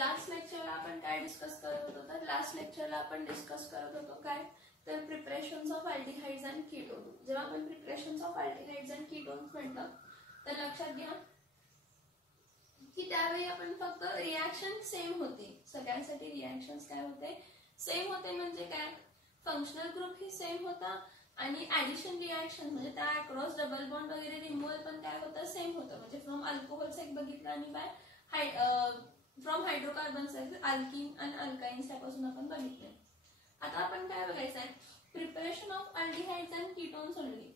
Last लेक्चरला आपण काय discuss करत होतो, तर लास्ट लेक्चरला आपण डिस्कस करत होतो काय, तर preparations of aldehydes and ketone. जेव्हा आपण preparations of aldehydes and ketones म्हटलं तर लक्षात घ्या की त्यावेळी आपण फक्त रिॲक्शन सेम होते, सगळ्यांसाठी रिॲक्शन्स काय होते, सेम होते. म्हणजे काय, फंक्शनल ग्रुप ही सेम होता आणि ऍडिशन रिॲक्शन म्हणजे त्या अक्रॉस डबल बॉन्ड वगैरे रिमूव्हल पण काय होतं, सेम होतं. म्हणजे फ्रॉम अल्कोहोल्स एक बघितलं आणि बाय फ्रॉम हायड्रोकार्बन्स अल्किन आणि अल्काइन्स त्यापासून आपण बघितले. आता आपण काय बघायचं आहे, preparation of aldehydes and ketones only.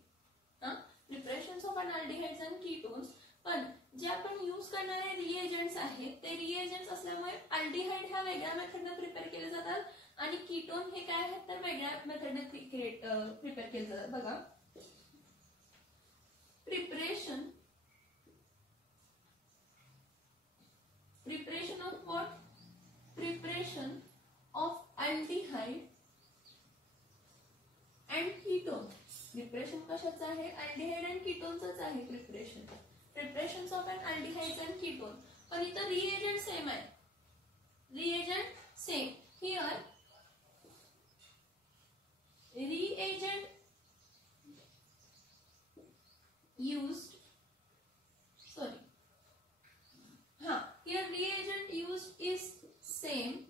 Preparation of aldehydes and ketones, पण जे आपण यूज करणारे रिएजंट्स आहेत ते रिएजंट्स असल्यामुळे अल्डिहाइड ह्या वेगळ्या मेथडने प्रिपेअर केले जातात आणि कीटोन हे काय आहेत तर वेगळ्या मेथडने प्रिपेअर केले जातात. बघा, preparation of what, preparation of aldehyde and ketone. Preparation कशाचं आहे, अल्डिहाइड अँड कीटोनचंच आहे preparation. Preparation of an aldehydes and ketone, पण इथं रिएजंट सेम आहे, reagent same. Here reagent used, here reagent used is same,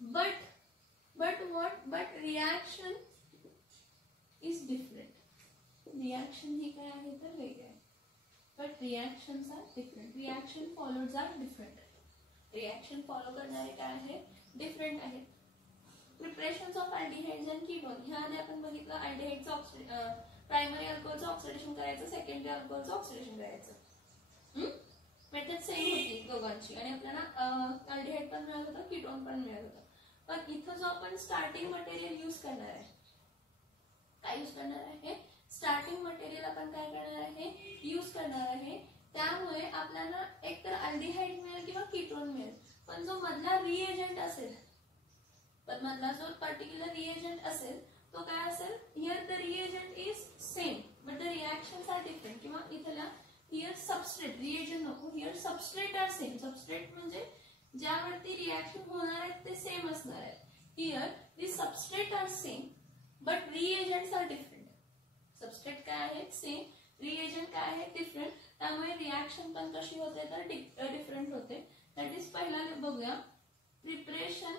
but what, but reaction is different. reaction ही काय आहे तर वेगळे आहे, but reactions are different, reaction follows are different. reaction follow करणारे काय आहे, different आहे. Preparations of aldehydes and ketone, ह्या आधी आपण बघितलं अल्डिहाइडचं प्रायमरी अल्कोहलचं ऑक्सिडेशन करायचं, सेकंडरी अल्कोहलचं ऑक्सिडेशन करायचं. मेथड सेम होती दोघांची आणि आपल्याला अल्डिहाइड पण मिळत होतं, कीटोन पण मिळत होतं. पण इथं जो आपण स्टार्टिंग मटेरियल यूज करणार आहे, काय यूज करणार आहे, स्टार्टिंग मटेरियल आपण काय करणार आहे, यूज करणार आहे. त्यामुळे आपल्याला एकतर अल्डिहाइड मिळेल किंवा कीटोन मिळेल. पण जो मधला रिएजंट असेल, पण मधला जो पर्टिक्युलर रिएजंट असेल तो काय असेल, here the reagent is same but the reactions are different. किंवा इथला हियर सबस्ट्रेट, रिएजंट नको, here substrate are same. Substrate म्हणजे ज्यावरती रिएक्शन होणार आहेत ते सेम असणार आहेत. Here the substrate are same but reagents are different. Substrate काय आहे सेम, रिएजंट काय आहे डिफरंट, त्यामुळे रिएक्शन पण कशी होते तर डिफरंट होते. दॅट इज पहिला बघूया, preparation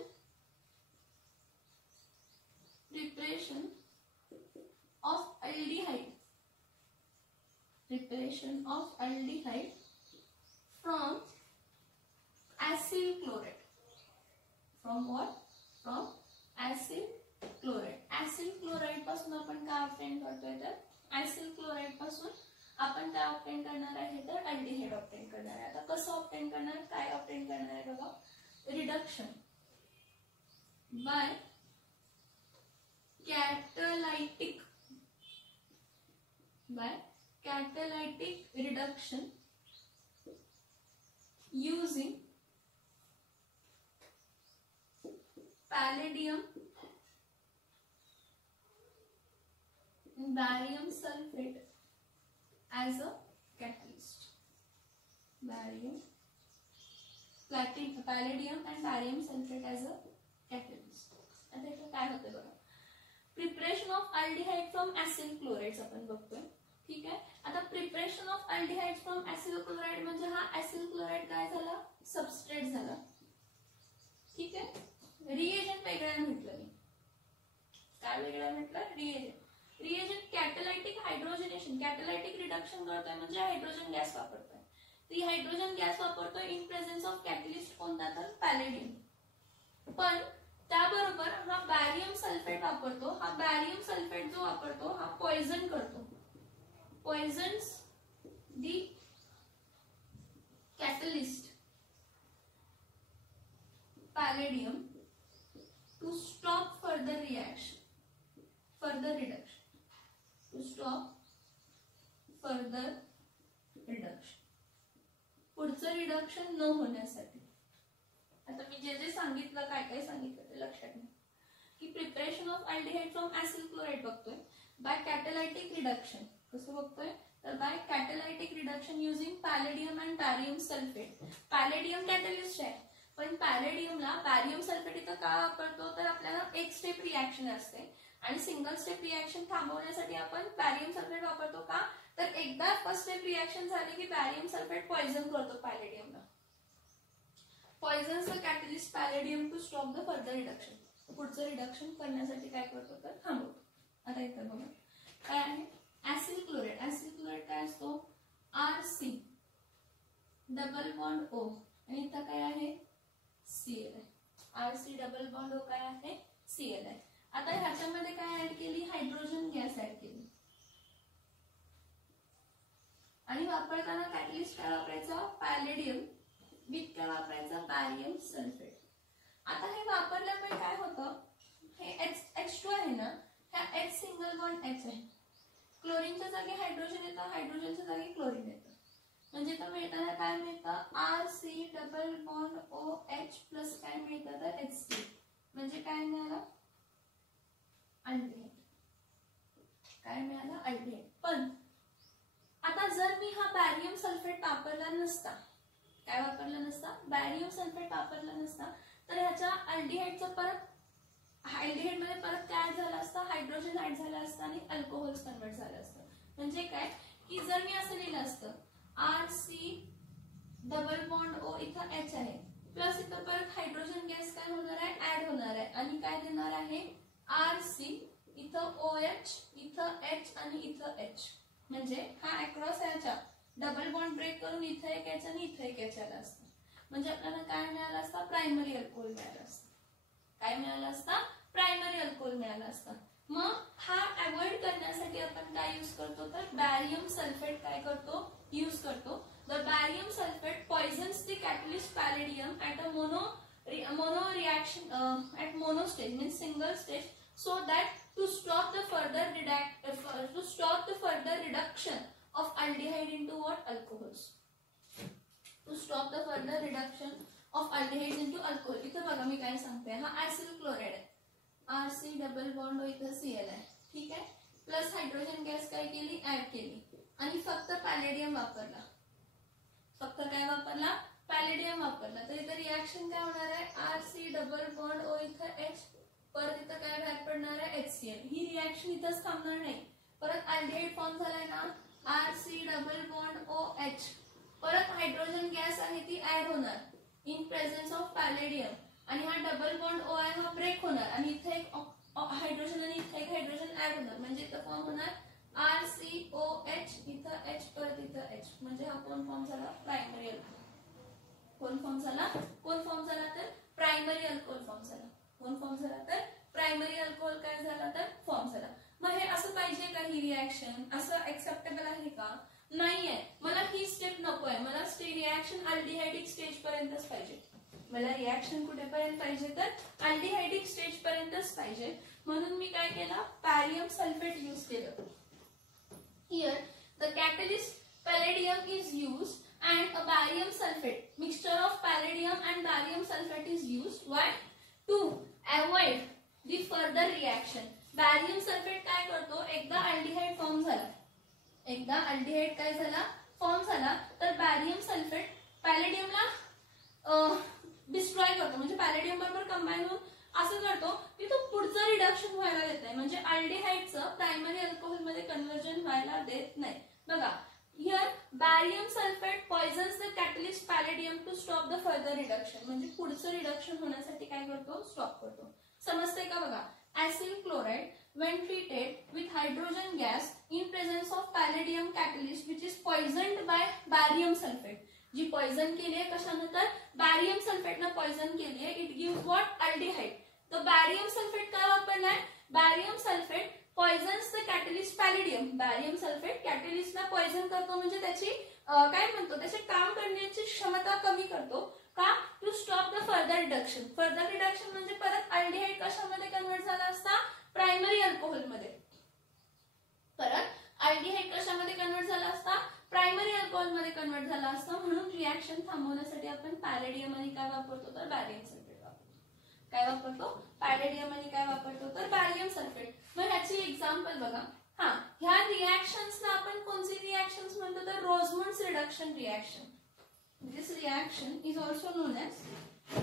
of aldehyde, preparation of aldehyde from acyl chloride. From what? From acyl chloride. acyl chloride पासून आपण काय ऑब्टेन करतोय तर acyl chloride पासून आपण काय ऑब्टेन करणार आहे तर अल्डिहाइड ऑब्टेन करणार आहे. आता कसं ऑब्टेन करणार, काय ऑब्टेन करणार आहे बघा, reduction by catalytic reduction using palladium and barium sulfate as a catalyst. Palladium and barium sulfate as a catalyst. आता इथे काय होते बघा, preparation of aldehyde from acyl chlorides आपण बघतोय. ठीक आहे, आता preparation of aldehyde from acyl chloride म्हणजे हा एसिल क्लोराइड काय झाला, सबस्ट्रेट झाला. ठीक आहे, रिएजंट वेगळा म्हटलं मी, काय वेगळा म्हटलं, रिएजंट कॅटलायटिक हायड्रोजनेशन, कॅटलायटिक रिडक्शन करतोय म्हणजे हायड्रोजन गॅस वापरतोय. ती हायड्रोजन गॅस वापरतोय इन प्रेझेन्स ऑफ कॅटलिस्ट कोणता तर पॅलेडियम. पण त्याबरोबर हा बॅरियम सल्फेट वापरतो. हा बॅरियम सल्फेट जो वापरतो हा पॉइझन करतो, poisons the catalyst palladium to stop further reaction, further reduction, to stop further reduction, पुढचं रिडक्शन न होण्यासाठी. आता मी जे जे सांगितलं, काय काय सांगितलं ते लक्षात घ्या की preparation of aldehyde from acyl chloride बघतोय बाय कॅटलायटिक रिडक्शन. कसं बघतोय, तर by catalytic reduction using palladium and barium sulphate. Palladium catalyst आहे, पण पॅलेडियमला बॅरियम सल्फेट इथं का वापरतो, तर आपल्याला एक स्टेप रिॲक्शन असते आणि सिंगल स्टेप रिॲक्शन थांबवण्यासाठी आपण बॅरियम सल्फेट वापरतो. का, तर एकदा फर्स्ट स्टेप रिॲक्शन झाली की बॅरियम सल्फेट पॉइझन करतो पॅलेडियमला. Poisons the catalyst palladium to stop the further reduction. पुढचं रिडक्शन करण्यासाठी काय करतो, तर थांबवतो. आता इथं बघा काय आहे, ऍसिड क्लोराइड. ऍसिड क्लोराइड काय असतो, Rc डबल बॉन्ड O आणि इथं काय आहे, Cl आहे. Rc डबल बॉन्ड O काय आहे, Cl आहे. आता ह्याच्यामध्ये काय ऍड केली, हायड्रोजन गॅस ऍड केली आणि वापरताना कॅटलिस्ट काय वापरायचा, पॅलेडियम विथ काय वापरायचा, बॅरियम सल्फेट. आता हे वापरल्यामुळे काय होतं, हे H2 आहे ना, ह्या H सिंगल बॉन्ड H आहे, क्लोरीनच्या जागी हायड्रोजन येतं, हायड्रोजनच्या जागी क्लोरीन येतं, म्हणजे तर मिळताना काय मिळतं, Rc double bond OH plus काय मिळतं, तर H2, म्हणजे काय मिळालं, अल्डिहाइड. काय मिळालं, अल्डिहाइड. पण आता जर मी हा बॅरियम सल्फेट वापरला नसता, काय वापरला नसता, बॅरियम सल्फेट वापरला नसता, तर ह्याच्या अल्डिहाइडचं परत अल्डिहाइड मध्ये परत काय ऍड झालं असतं, हायड्रोजन ऍड झालं असतं आणि अल्कोहोल्स कन्वर्ट झालं असतं. म्हणजे काय की जर मी असं लिहिलं असतं Rc डबल बॉन्ड O इथं H आहे प्लस इथं परत हायड्रोजन गॅस काय होणार आहे, ऍड होणार आहे आणि काय देणार आहे, Rc इथं OH इथं H आणि इथं H, म्हणजे हा अक्रॉस याच्या डबल बॉन्ड ब्रेक करून इथं एक H आणि इथं एक H आला असतं. म्हणजे आपल्याला काय मिळालं असतं, प्रायमरी अल्कोहोल मिळालं असतं. काय मिळालं असतं, प्रायमरी अल्कोहोल मिळालं असतं. मग हा अवॉइड करण्यासाठी आपण काय यूज करतो, तर बॅरियम सल्फेट काय करतो, यूज करतो. The barium sulphate poisons the catalyst palladium at a mono reaction at mono stage means single stage, so that to stop the further reduction of aldehyde into what, alcohols. To stop the further reduction of aldehydes into alcohol. इथं बघा मी काय सांगते, हा acid chloride आहे, Rc double bond इथं Cl आहे, ठीक आहे, प्लस हायड्रोजन गॅस काय केली, ऍड केली आणि फक्त पॅलेडियम वापरला. फक्त काय वापरला, पॅलेडियम वापरला. तर इथं रिएक्शन काय होणार आहे, Rc डबल बॉन्ड O इथं H, परत इथं काय बाहेर पडणार आहे, HCl. ही रिएक्शन इथंच थांबणार नाही, परत अल्डिहाइड फॉर्म झालाय ना, Rc डबल बॉन्ड OH, परत हायड्रोजन गॅस आहे ती ऍड होणार इन प्रेझेन्स ऑफ पॅलेडियम आणि हा डबल बॉन्ड O आहे हा ब्रेक होणार आणि इथे एक हायड्रोजन आणि इथे एक हायड्रोजन ऍड होणार, म्हणजे इथं फॉर्म होणार RCOH इथं H परत इथं H, म्हणजे हा कोण फॉर्म झाला, प्रायमरी अल्कोहोल. कोण फॉर्म झाला, कोण फॉर्म झाला, तर प्रायमरी अल्कोहोल फॉर्म झाला. कोण फॉर्म झाला, तर प्रायमरी अल्कोहोल काय झाला, तर फॉर्म झाला. मग हे असं पाहिजे का, ही रिएक्शन असं एक्सेप्टेबल आहे का, नाहीये. मला ही स्टेप नकोय, मला रिएक्शन अल्डिहाइडिक स्टेज पर्यंतच पाहिजे. मला रिएक्शन कुठेपर्यंत पाहिजे, तर अल्डिहाइडिक स्टेज पर्यंतच पाहिजे. म्हणून मी काय केलं, बॅरियम सल्फेट यूज केलं. Here the catalyst palladium is used and a barium sulfate, mixture of palladium and barium sulfate is used. Why? To avoid the further reaction. barium sulfate काय करतो, एकदा अल्डिहाइड फॉर्म झाला, एकदा अल्डिहाइड काय झाला, form झाला, तर बॅरियम सल्फेट पॅलेडियमला डिस्ट्रॉय करतो, म्हणजे पॅलेडियम बरोबर कंबाईन होऊन असं करतो की तो पुढचं रिडक्शन व्हायला देत नाही, म्हणजे अल्डिहाइडचं प्रायमरी अल्कोहोल मध्ये कन्व्हर्जन व्हायला देत नाही. बघा here barium sulphate poisons the catalyst palladium to stop the further reduction, म्हणजे पुढचं रिडक्शन होण्यासाठी काय करतो, स्टॉप करतो. समजतंय का, बघा acid chloride when treated with hydrogen gas in presence of palladium catalyst which is poisoned by barium sulfate, जी पॉइझन केली आहे कशाने, तर बॅरियम सल्फेटने पॉइझन केली आहे, इट गिव्स व्हॉट, अल्डिहाइड. तर बॅरियम सल्फेट काय वापरलाय, barium sulphate poisons the catalyst palladium. Barium sulphate कॅटलिस्टला पॉइझन करतो, म्हणजे त्याची काय म्हणतो, त्याचे काम करण्याची क्षमता कमी करतो. का, to stop the further reduction. Further reduction म्हणजे परत अल्डिहाइड कशामध्ये कन्वर्ट झाला असता, प्रायमरी अल्कोहोल मध्ये. परत अल्डिहाइड कशामध्ये कन्वर्ट झाला असता, प्रायमरी अल्कोहोल मध्ये कन्वर्ट झाला असता. म्हणून रिएक्शन थांबवण्यासाठी आपण पॅलेडियम आणि काय वापरतो, तर बॅरियम सल्फेट वापरतो. काय वापरतो, पॅलेडियम आणि काय वापरतो, तर बॅरियम सल्फेट. मग ह्याची एक्झाम्पल बघा. ह्या रिएक्शन्सला आपण कोणती reaction reduction reaction. This reaction is also known as,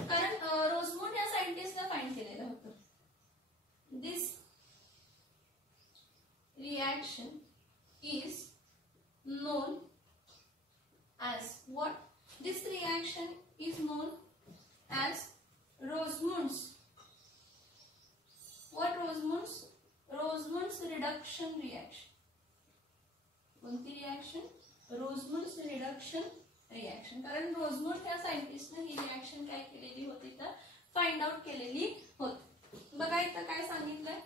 कारण रोजमंड या सायंटिस्टला फाइंड केलेलं होतं. This reaction is known as what? This reaction is known as Rosemunds. What Rosemunds? Rosemunds reduction reaction. कोणती रिएक्शन? Rosenmund's reduction reaction. कारण Rosenmund या सायंटिस्टने ही reaction काय केलेली होती तर फाइंड आउट केलेली होती. बघा इथं काय सांगितलंय,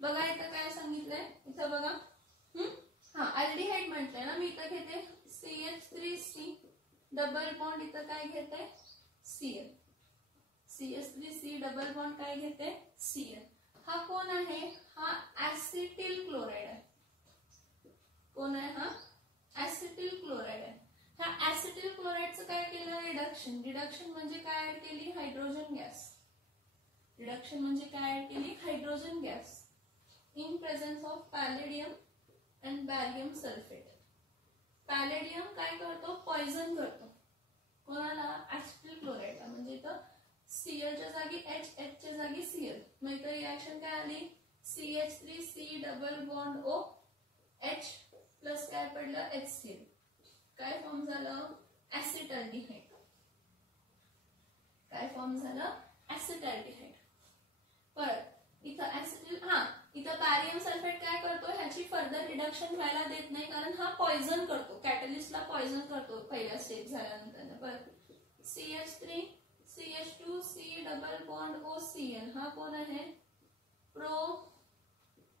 बघा इथं काय सांगितलंय, इथं बघा. हा अल्डिहाइड म्हटलंय ना, मी इथं घेते CH3C डबल बॉन्ड, इथं काय घेते Cl. CH3C डबल बॉन्ड काय घेते Cl. हा कोण आहे? हा ऍसिटिल क्लोराइड आहे. कोण आहे? हा ऍसिटिल क्लोराइड आहे. ह्या ऍसिटिल क्लोराइडचं काय केलं? रिडक्शन. रिडक्शन म्हणजे काय ऍड केली? Hydrogen gas. रिडक्शन म्हणजे काय ऍड केली? Hydrogen gas in presence of palladium and barium sulphate. Palladium काय करतो? पॉइझन करतो. कोणाला? ऍसिटिल क्लोराइडला. म्हणजे इथं Cl च्या जागी H, H च्या जागी Cl. मग इथं रिएक्शन काय आली? CH3C double bond O H plus काय पडलं? HCl. काय फॉर्म झालं? ऍसिटल्डिहाइड. काय फॉर्म झालं? ऍसिटल्डिहाइड. परत इथं ऍसिटिल, इथं बॅरियम सल्फेट काय करतो? ह्याची फर्दर रिडक्शन व्हायला देत नाही, कारण हा पॉइझन करतो, कॅटलिस्टला पॉइझन करतो पहिल्या स्टेप झाल्यानंतर. परत CH3 CH2 C double bond OCl. हा कोण आहे? प्रोपियोनिल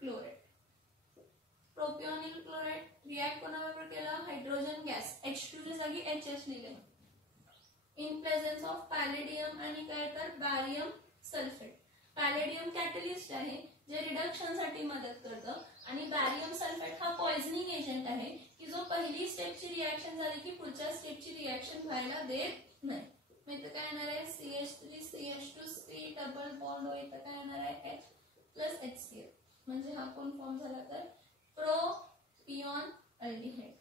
क्लोराइड. प्रोपियोनिल क्लोराइड रिएक्ट कोणाबरोबर केलं? हायड्रोजन गॅस H2 च्या जागी HH लिहिले इन प्रेझेन्स ऑफ पॅलेडियम आणि काय तर बॅरियम सल्फेट. पॅलेडियम कॅटलिस्ट आहे जे रिडक्शन साठी मदत करतं, आणि बॅरियम सल्फेट हा पॉइझनिंग एजंट आहे की जो पहिली स्टेपची रिएक्शन झाली की पुढच्या स्टेपची रिएक्शन व्हायला देत नाही. मग इथं काय येणार आहे? CH3 CH2 C double bond O. इथं काय येणार आहे? H plus HCl. म्हणजे हा कोण फॉर्म झाला तर प्रोपियॉन अल्डिहाइड.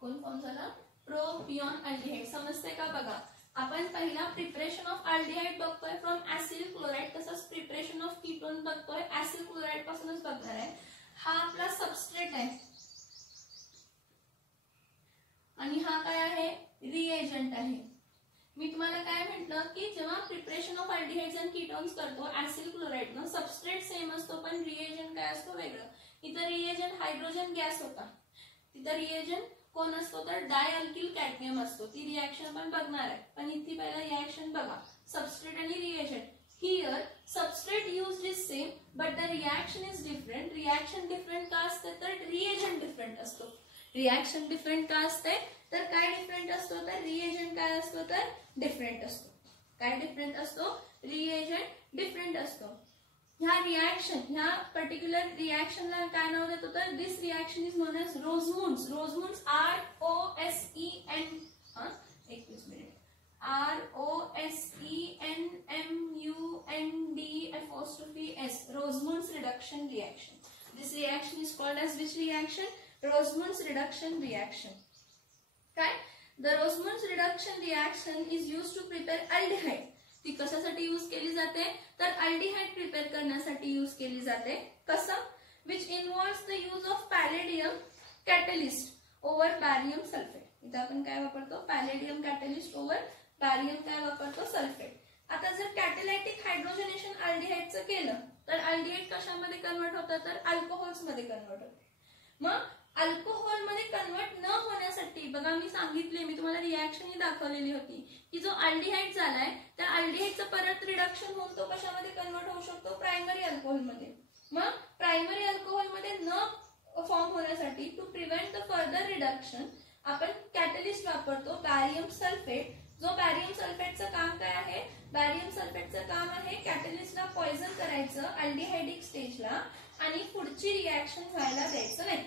कोण फॉर्म झाला? प्रोपियॉन अल्डिहाइड. समजते का? बघा, आपण पहिला प्रिपरेशन ऑफ अल्डिहाइड बघतोय फ्रॉम ऍसिल क्लोराइड, तसंच प्रिपरेशन ऑफ कीटोन बघतोय ऍसिल क्लोराइड पासूनच बघणार आहे. हा आपला सबस्ट्रेट आहे आणि हा काय आहे? रिएजंट आहे. मी तुम्हाला काय म्हटलं की जेव्हा preparation of aldehydes and ketones करतो ऍसिल क्लोराइड न, सबस्ट्रेट सेम असतो पण रिएजंट काय असतो? वेगळं. इथं रिएजंट हायड्रोजन गॅस होता, तिथं रिएजंट कोण असतो तर डायअल्किल कॅडमियम असतो. ती रिएक्शन आपण बघणार आहे, पण इथे पहिला रिएक्शन बघा, सबस्ट्रेट आणि reagent. Here substrate used is same but the reaction is different. Reaction different का असते तर रिएजंट डिफरंट असतो. रिएक्शन डिफरंट का असते तर काय डिफरंट असतो तर रिएजंट काय असतो तर डिफरंट असतो. काय डिफरंट असतो? रिएजंट डिफरंट असतो. ह्या रिएक्शन, ह्या पर्टिक्युलर रिएक्शनला काय नाव देतो तर this reaction is known as Rosenmund's. Rosenmund's ROSEN, एकच minute, ROSENMUNDS, Rosemunds reduction reaction. This reaction is called as which reaction? Rosemunds reduction reaction. काय? The Rosemunds reduction reaction is used to prepare aldehyde. ती कशासाठी use केली जाते तर aldehyde prepare करण्यासाठी use केली जाते. कसं? Which involves the use of palladium catalyst over barium sulphate. इथं आपण काय वापरतो? पॅलेडियम कॅटलिस्ट ओव्हर बॅरियम काय वापरतो? सल्फेट. आता जर कॅटलायटिक हायड्रोजनेशन अल्डिहाइडचं केलं तर अल्डिहाइड कशामध्ये कन्वर्ट होतं तर अल्कोहोल्स मध्ये कन्वर्ट होतं. मग अल्कोहोल मध्ये कन्वर्ट न होण्यासाठी बघा, मी सांगितले, मी तुम्हाला रिएक्शन ही दाखवलेली होती की जो अल्डिहाइड झालाय त्या अल्डिहाइडचं परत रिडक्शन होऊन तो कशामध्ये कन्वर्ट होऊ शकतो? प्रायमरी अल्कोहोल मध्ये. मग प्रायमरी अल्कोहोल मध्ये न फॉर्म होण्यासाठी to prevent the further reduction आपण कॅटलिस्ट वापरतो बॅरियम सल्फेट. जो बॅरियम सल्फेटचं काम काय आहे? बॅरियम सल्फेटचं काम आहे कॅटलिस्टला पॉइझन करायचं अल्डिहाइडिक स्टेजला आणि पुढची रिएक्शन व्हायला द्यायचं नाही.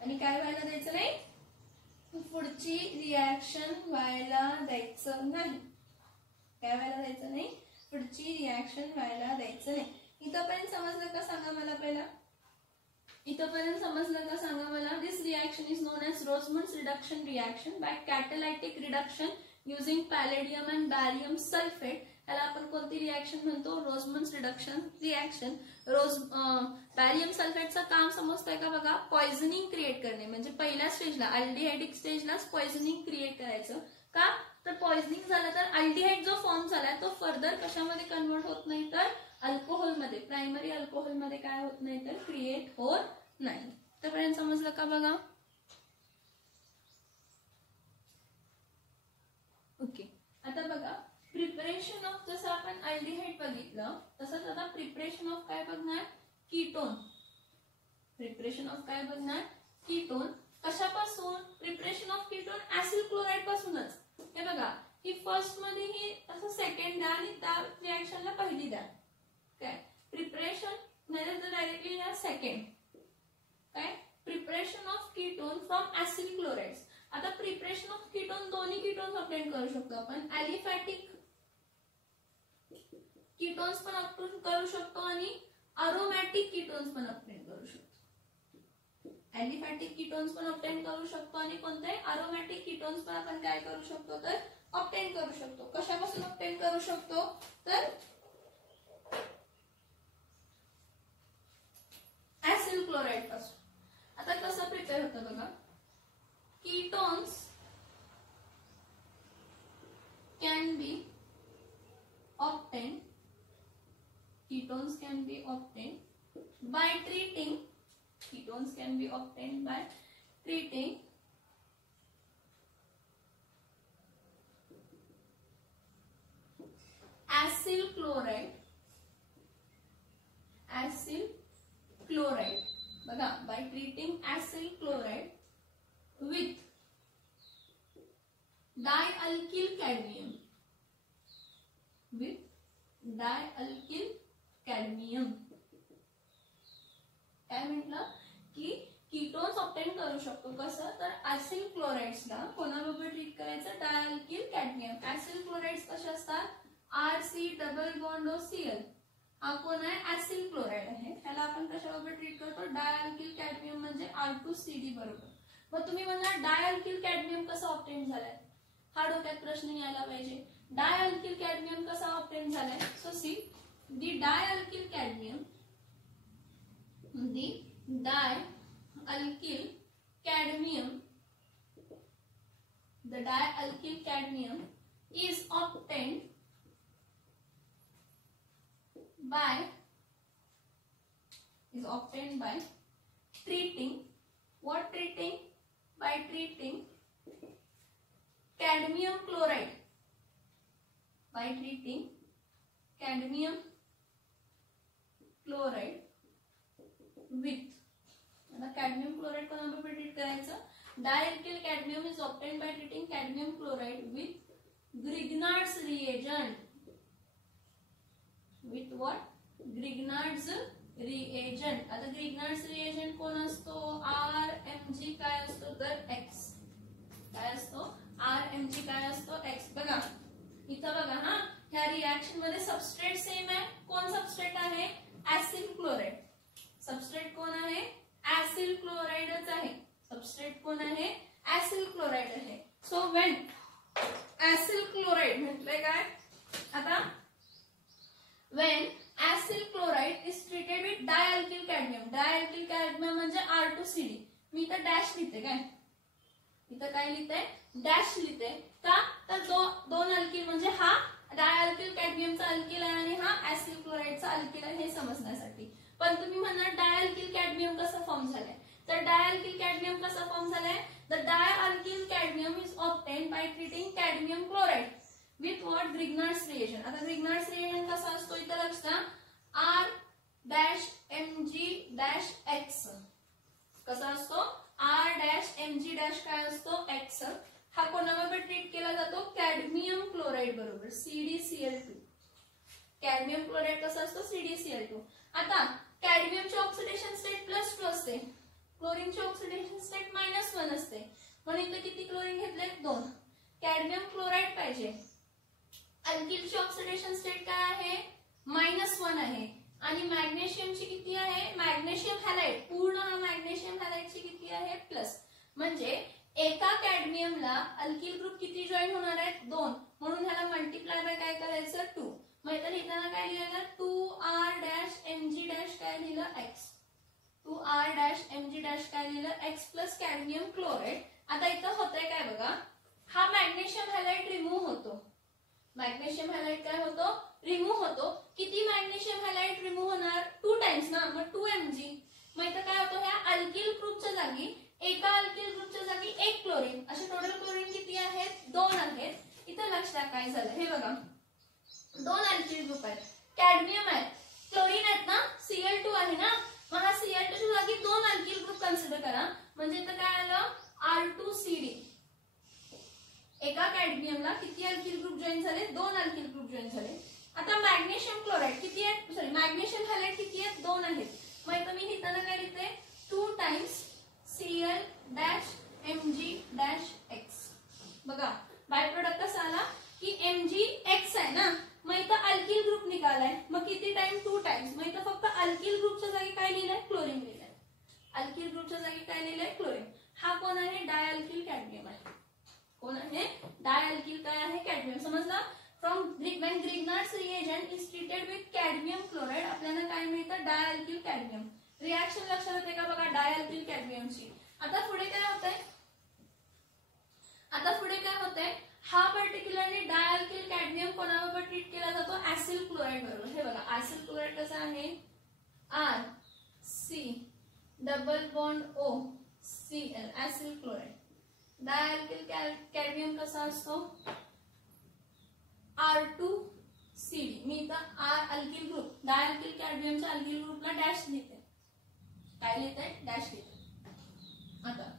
आणि काय व्हायला द्यायचं नाही? पुढची रिएक्शन व्हायला द्यायचं नाही. काय व्हायला द्यायचं नाही? पुढची रिएक्शन व्हायला द्यायचं नाही. इथपर्यंत समजलं का सांगा मला पहिला? इथपर्यंत Roseman's reduction reaction by catalytic reduction using palladium and barium sulfate. याला आपण कोणती रिएक्शन म्हणतो? रोजमन्स रिडक्शन रिएक्शन. बॅरियम सल्फेटचं काम समजतंय का बघा? पॉइझनिंग क्रिएट करणे. म्हणजे पहिल्या स्टेजला अल्डिहाइडिक स्टेजलाच पॉइझनिंग क्रिएट करायचं. का तर पॉइझनिंग झालं तर अल्डिहाइड जो फॉर्म झालाय तो फर्दर कशामध्ये कन्वर्ट होत नाही तर अल्कोहोलमध्ये, प्रायमरी अल्कोहोलमध्ये काय होत नाही तर क्रिएट होत नाही. तर फ्रेंड समजलं का बघा? ओके. आता बघा प्रिपरेशन ऑफ, जसं आपण अल्डिहाइड बघितलं तसंच आता प्रिपरेशन ऑफ काय बघणार? कीटोन. प्रिपरेशन ऑफ काय बघणार? कीटोन. कशापासून? Preparation of ketone acid chloride पासूनच. हे बघा ही फर्स्ट मध्ये ही असं सेकंड द्या आणि त्या रिएक्शनला पहिली द्या. काय प्रिपरेशन नाही तर डायरेक्टली द्या सेकंड. काय preparation of ketone from acid chlorides. आता प्रिपरेशन ऑफ कीटोन दोन्ही कीटोन्स ऑब्टेन करू शकतो आपण. ॲलिफॅटिक कीटोन्स पण ऑब्टेन करू शकतो आणि अरोमॅटिक कीटोन्स पण ऑब्टेन करू शकतो. ॲलिफॅटिक कीटोन्स पण ऑब्टेन करू शकतो आणि कोणते अरोमॅटिक कीटोन्स पण आपण काय करू शकतो तर ऑब्टेन करू शकतो. कशापासून ऑब्टेन करू शकतो तर ऍसिड क्लोराइड पासून. आता कसं प्रिपेअर होतं बघा? Ketones can be obtained. Ketones can be obtained by treating. Ketones can be obtained by treating acyl chloride. Acyl chloride. बघा by treating acyl chloride with dialkyl cadmium. With dialkyl cadmium. काय म्हटलं की ketones obtain करू शकतो. कसं तर ऍसिल क्लोराइड्सला कोणाबरोबर treat करायचं? डायल्किल कॅडमियम. ऍसिल क्लोराइड्स कसे असतात? RC double bond OCl. हा कोण आहे? ऍसिल क्लोराइड आहे. ह्याला आपण कशाबरोबर ट्रीट करतो? डायल्किल कॅडमियम म्हणजे R2CD बरोबर. मग तुम्ही म्हणणार डायल्किल कॅडमियम कसं ऑब्टेन झालंय? हा डोक्यात प्रश्न यायला पाहिजे. डायल्किल कॅडमियम कसा ऑब्टेन झालाय? So see the dialkyl cadmium, the dialkyl cadmium, the dialkyl cadmium is obtained by treating. What treating? By treating cadmium chloride. By treating cadmium chloride with. आता cadmium chloride को number पे treat करायचं. Dialkyl cadmium is obtained by treating cadmium chloride with Grignard's reagent. With what? Grignard's reagent. आता Grignard's reagent कोण असतो? RMG काय असतो तर X. काय असतो? RMG काय असतो? X. बघा इथं बघा हा ह्या रिएक्शन मध्ये सबस्ट्रेट सेम आहे. कोण सबस्ट्रेट आहे? Acid chloride. सबस्ट्रेट कोण आहे? ऍसिड क्लोराइडच आहे. सबस्ट्रेट कोण आहे? ऍसिड क्लोराइड आहे. सो व्हेन ऍसिड क्लोराइड म्हटले काय? आता when acid chloride is treated with dialkyl cadmium. Dialkyl cadmium म्हणजे R2CD. मी इथं डॅश लिहिते. काय इथं काय लिहिते? डॅश लिहिते. का तर दोन अल्किल म्हणजे हा डायल्किल कॅडमियमचा अल्किल आहे आणि हा ऍसिड क्लोराइडचा अल्किल आहे हे समजण्यासाठी. पण तुम्ही म्हणणार डायल्किल कॅडमियम कसं फॉर्म झालंय? तर डायल्किल कॅडमियम कसं फॉर्म झालंय? The dialkyl cadmium is obtained by treating cadmium chloride with what? Grignard's reagent. आता ग्रिग्नार्ड्स रिएजंट कसा असतो इथं लक्षात? R-MG-X. कसा असतो? R-MG- काय असतो? X. हा कोणाबरोबर ट्रीट केला जातो? कॅडमियम क्लोराइड बरोबर CdCl2. कॅडमियम क्लोराइड कसा असतो? CdCl2. आता कॅडमियमची ऑक्सिडेशन स्टेट +2 असते. क्लोरीनची ऑक्सिडेशन स्टेट -1 असते. म्हणून इथे किती क्लोरीन घेतले? 2. कॅडमियम क्लोराइड पाहिजे. अल्किलची ऑक्सिडेशन स्टेट काय आहे? -1 आहे. आणि मॅग्नेशियमची किती आहे? Magnesium halide. पूर्ण हा मॅग्नेशियम हॅलाइडची किती आहे? प्लस. म्हणजे कॅडमियमला अल्किल ग्रुप किती जॉईन होणार आहेत 2, म्हणून ह्याला मल्टिप्लाय बाय काय करायचं 2. मग इथं लिहिताना काय लिहिलं 2r-mg- काय लिहिलं x, 2r-mg- काय लिहिलं x प्लस कॅडमियम क्लोराइड. आता इथं होतंय काय बघा, हा मॅग्नेशियम हॅलाइड रिमूव्ह होतो. मॅग्नेशियम हॅलाइड काय होतो, रिमूव्ह होतो. किती मॅग्नेशियम हॅलाइड रिमूव्ह होणार 2 टाइम्स ना, मग 2mg. मग इथं काय होतं, ह्या अल्किल ग्रुपच्या जागी एका अल्किल ग्रुपच्या जागी 1 क्लोरीन, असे टोटल क्लोरीन किती आहेत 2 आहेत. इथं लक्षात काय झालं हे बघा, 2 अल्किल ग्रुप आहेत, कॅडमियम आहे, क्लोरीन आहेत ना, Cl2 आहे ना, मग हा Cl2 च्या जागी 2 अल्किल ग्रुप कन्सिडर करा. म्हणजे इथं काय आलं R2CD. एका कॅडमियमला किती अल्किल ग्रुप जॉईन झाले 2 अल्किल ग्रुप जॉईन झाले. आता मॅग्नेशियम क्लोराइड किती आहेत, सॉरी मॅग्नेशियम हॅलाइड किती आहेत 2 आहेत. मग इथं मी लिहिताना काय लिहिते 2 टाइम्स Cl-Mg-x. बघा बाय प्रोडक्ट कसा आला की Mg x आहे ना, मग इथं अल्किल ग्रुप निघालाय, मग किती टाइम 2 टाइम्स. मग इथं फक्त अल्किल ग्रुपच्या जागी काय लिहिलंय क्लोरीन लिहिलंय, अल्किल ग्रुपच्या जागी काय लिहिलंय क्लोरीन. हा कोण आहे डायअल्किल कॅडमियम आहे. कोण आहे डायअल्किल काय आहे कॅडमियम. समजलं. From when Grignard's reagent is treated with cadmium chloride आपल्याला काय मिळतं डायअल्किल कॅडमियम. रिएक्शन लक्षात येते का बघा डायअल्किल कॅडमियमची. आता पुढे काय होतंय, हा पर्टिक्युलरली डायअल्किल कॅडमियम कोणाबरोबर ट्रीट केला जातो ऍसिल क्लोराइड बरोबर. हे बघा ऍसिल क्लोराइड कसा आहे RC double bond O Cl acyl chloride. Dialkyl cadmium कसा असतो R2CD. मी इथं अल्किल ग्रुप डायअल्किल कॅडमियमच्या अल्किल ग्रुपला डॅश लिहिते, काय लिहिते डॅश लिहिते. आता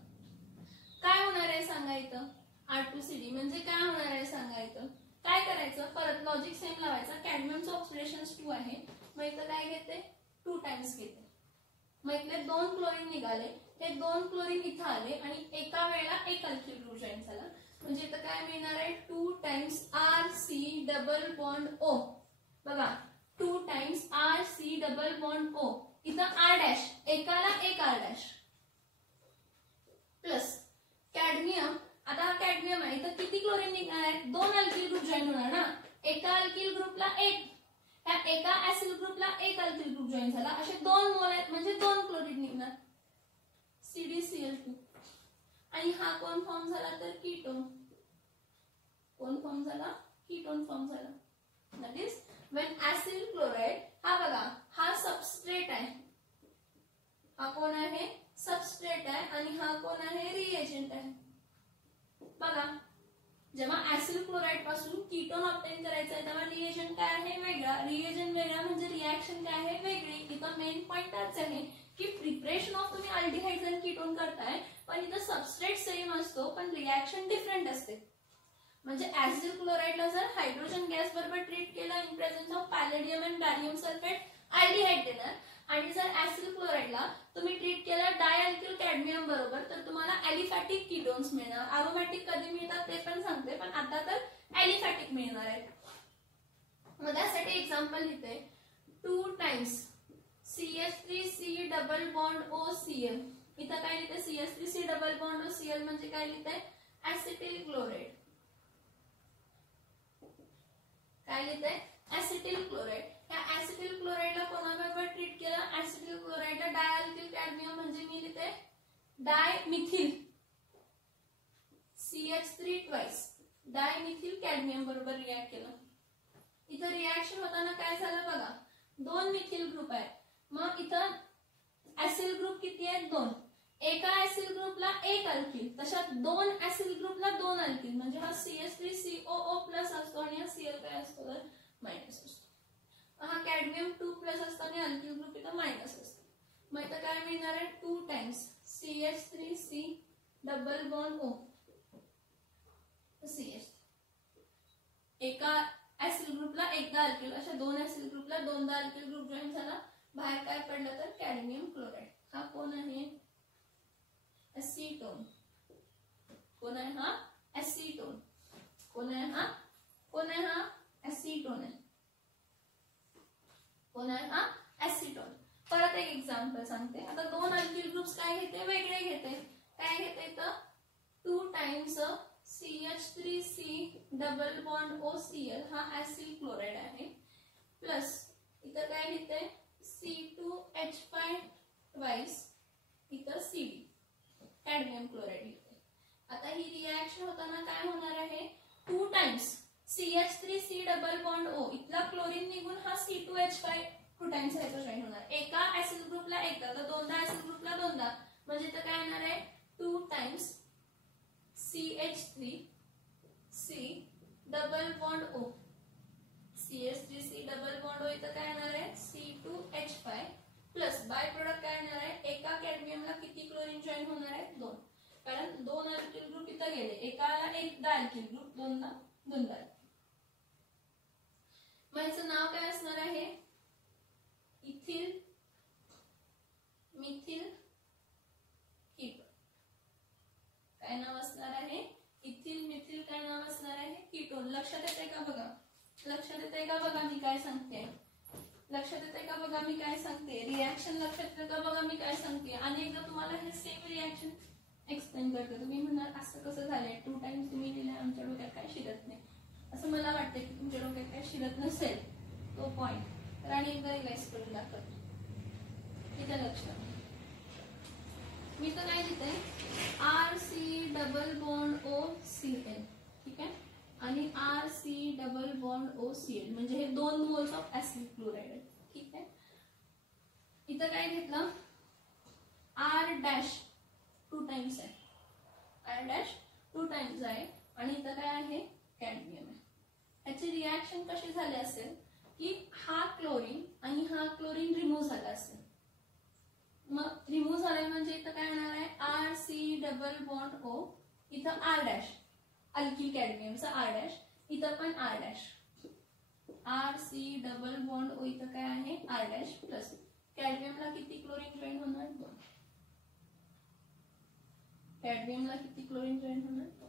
काय होणार आहे सांगा, इथं R2CD म्हणजे काय होणार आहे सांगा. इथं काय करायचं, परत लॉजिक सेम लावायचा. कॅडमियमचं ऑक्सिडेशन 2 आहे, मग इथं काय घेते 2 टाइम्स घेते. मग इथले 2 क्लोरीन निघाले, हे 2 क्लोरीन इथं आले आणि एका वेळेला 1 अल्किल ग्रुप जॉईन झाला. म्हणजे इथं काय मिळणार आहे 2 times RC double bond O. बघा 2 times RC double bond O. इथं R डॅश, एकाला 1 R डॅश प्लस कॅडमियम. आता हा कॅडमियम आहे, इथं किती क्लोरीन निघणार आहे 2 अल्किल ग्रुप जॉईन होणार ना, एका अल्किल ग्रुपला 1, ह्या एका ऍसिड ग्रुपला 1 अल्किल ग्रुप जॉईन झाला, असे 2 मोल आहेत म्हणजे 2 क्लोरीन निघणार CdCl2. आणि हा कोण फॉर्म झाला तर कीटोन. कोण फॉर्म झाला कीटोन फॉर्म झाला. That is when acid chloride, हा बघा हा सबस्ट्रेट आहे, हा कोण आहे सबस्ट्रेट आहे आणि हा कोण आहे रिएजंट आहे. बघा जेव्हा ऍसिड क्लोराइड पासून कीटोन ऑब्टेन करायचं आहे तेव्हा रिएजंट काय आहे वेगळा, रिएजंट वेगळा म्हणजे रिएक्शन काय आहे वेगळी. इथं मेन पॉइंट त्याच आहे की प्रिपरेशन ऑफ तुम्ही अल्डिहाइड्स आणि कीटोन करताय पण इथं सबस्ट्रेट सेम असतो पण रिएक्शन डिफरंट असते. म्हणजे ऍसिड क्लोराइडला जर हायड्रोजन गॅस बरोबर ट्रीट केलं in presence of palladium and barium sulphate aldehyde देणार, आणि जर ऍसिड क्लोराइडला तुम्ही ट्रीट केलं डायअल्किल कॅडमियम बरोबर तर तुम्हाला ॲलिफॅटिक कीटोन्स मिळणार. अरोमॅटिक कधी मिळतात ते पण सांगते, पण आता तर ॲलिफॅटिक मिळणार आहेत. मग त्यासाठी एक्झाम्पल लिहिते 2 times CH3C double bond OCl. इथं काय लिहिते CH3C डबल बॉन्ड OCl म्हणजे काय लिहिते ऍसिटिल क्लोराइड. काय लिहिते ऍसिटिल क्लोराइड. या ऍसिटिल क्लोराइडला कोणाबरोबर ट्रीट केलं ऍसिटिल क्लोराइडला डायअल्किल कॅडमियम म्हणजे मी लिहिते dimethyl CH3 twice dimethyl cadmium बरोबर रिएक्ट केलं. इथं रिएक्शन होताना काय झालं बघा 2 मिथिल ग्रुप आहेत, मग इथं ऍसिड ग्रुप किती आहेत 2, एका ऍसिड ग्रुपला 1 अल्किल, तशात 2 ऍसिड ग्रुपला 2 अल्किल म्हणजे हा CH3COO प्लस असतो आणि हा Cl काय असतो तर मायनस असतो. हा कॅडमियम 2 प्लस असतो आणि अल्किल ग्रुप इथं मायनस असतो. मग इथं काय मिळणार आहे 2 times CH3C double bond O CH. एका ऍसिड ग्रुपला एकदा अल्किल, अशा 2 ऍसिड ग्रुपला 2दा अल्किल ग्रुप जॉईन झाला, बाहेर काय पडलं तर कॅडमियम क्लोराइड. हा कोण आहे एसीटोन. कोण आहे हा एसीटोन. कोण आहे हा एसीटोन आहे. कोण आहे हा एसीटोन. परत एक एक्झाम्पल सांगते. आता 2 अल्किल ग्रुप्स काय घेते वेगळे घेते. काय घेते तर 2 times CH3C double bond OCl हा ऍसिड क्लोराइड आहे प्लस इथं काय लिहिते C2H5 ट्वाइस इथं CD कॅडमियम क्लोराइड लिहिते. आता ही रिएक्शन होताना काय होणार आहे 2 times CH3C double bond O इथला क्लोरीन निघून हा C2H5 2 टाइम्स हायड्रोजन होणार. एका ऍसिड ग्रुपला एकदा तर दोनदा ऍसिड ग्रुपला दोनदा म्हणजे इथं काय येणार आहे 2 times CH3C double bond O CH3C double bond O इथं काय येणार आहे C2H5 प्लस बाय प्रोडक्ट काय येणार आहे एका कॅडमियमला किती क्लोरीन जॉईन होणार आहे 2 कारण 2 अल्किल ग्रुप इथं गेले एकाला एकदा अल्किल ग्रुप दोनदा दोनदा. मग याचं नाव काय असणार आहे इथिल मिथिल कीटोन. काय नाव असणार आहे इथिल मिथिल काय नाव असणार आहे कीटोन. लक्षात येते का बघा लक्षात येते का बघा मी काय सांगते लक्षात येते का बघा मी काय सांगते रिएक्शन लक्षात येते का बघा मी काय सांगते. आणि एकदा तुम्हाला हे सेम रिएक्शन एक्सप्लेन करते तुम्ही म्हणणार असं कसं झालंय 2 टाइम्स तुम्ही लिहिलंय आमच्या डोक्यात काय शिरत नाही असं मला वाटतं की तुमच्या डोक्यात काय शिरत नसेल तो पॉइंट तर आणि एकदा रिवाइज करून दाखवते. ठीक आहे लक्षात मी तर काय लिहिते RC डबल बॉन्ड OCl ठीक आहे आणि RC डबल बॉन्ड OCl म्हणजे हे 2 मोल्स ऑफ ऍसिड क्लोराइड आहे. ठीक आहे इथं काय घेतलं R डॅश 2 टाइम्स आहे R डॅश 2 टाइम्स आहे आणि इथं काय आहे कॅडमियम आहे. याची रिएक्शन कशी झाली असेल की हा क्लोरीन आणि हा क्लोरीन रिमूव्ह झाला असेल. मग रिमूव्ह झालाय म्हणजे इथं काय येणार आहे RC डबल बॉन्ड O इथं R डॅश अल्किल कॅडमियमचा R डॅश इथं पण R dash RC double bond O इथं काय आहे R डॅश प्लस कॅडमियमला किती क्लोरीन जॉईन होणार 2 कॅडमियमला किती क्लोरीन जॉईन होणार 2.